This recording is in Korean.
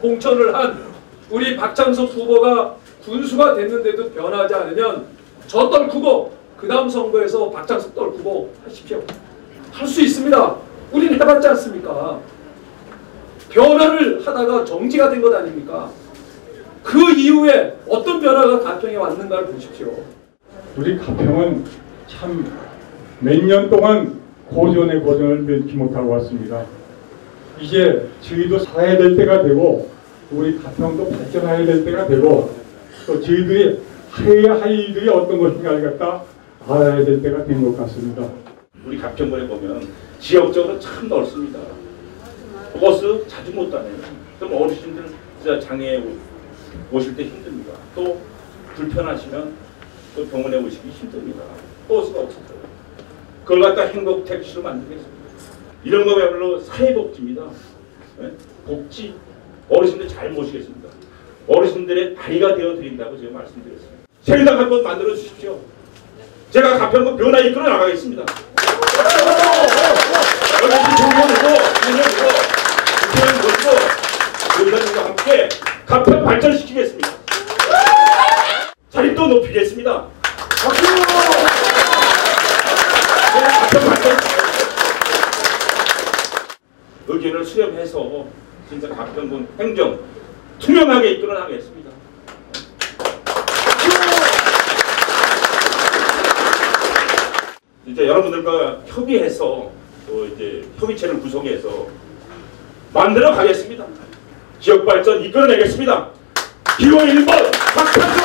공천을 한 우리 박창석 후보가 군수가 됐는데도 변하지 않으면 저 떨구고 그 다음 선거에서 박창석 떨구고 하십시오. 할 수 있습니다. 우리는 해봤지 않습니까? 변화를 하다가 정지가 된 것 아닙니까? 그 이후에 어떤 변화가 가평에 왔는가를 보십시오. 우리 가평은 참 몇 년 동안 고전의 고전을 면치 못하고 왔습니다. 이제 저희도 살아야 될 때가 되고 우리 가평도 발전해야 될 때가 되고 또 저희들이 해야 할 일들이 어떤 것인가를 갖다 알아야 될 때가 된 것 같습니다. 우리 가평군에 보면 지역적으로 참 넓습니다. 버스 자주 못 다녀요. 그럼 어르신들 진짜 장애에 오- 오실 때 힘듭니다. 또 불편하시면 또 병원에 오시기 힘듭니다. 버스가 없어서요. 그걸 갖다 행복 택시로 만들겠습니다. 이런 거야말로 사회복지입니다. 예? 복지 어르신들 잘 모시겠습니다. 어르신들의 다리가 되어 드린다고 제가 말씀드렸습니다. 새누리당 한번 만들어 주십시오. 제가 가평구 변화 이끌어 나가겠습니다. 여러분 정권이고 국민이고 국회의원이고 의원님과 함께 가평 발전시키겠습니다. 자립도 높이겠습니다. 제가 가평 발전 의견을 수렴해서 진짜 가평군 행정 투명하게 이끌어 나가겠습니다. 이제 여러분들과 협의해서 또 이제 협의체를 구성해서 만들어 가겠습니다. 지역 발전 이끌어내겠습니다. 기호 1번 박찬수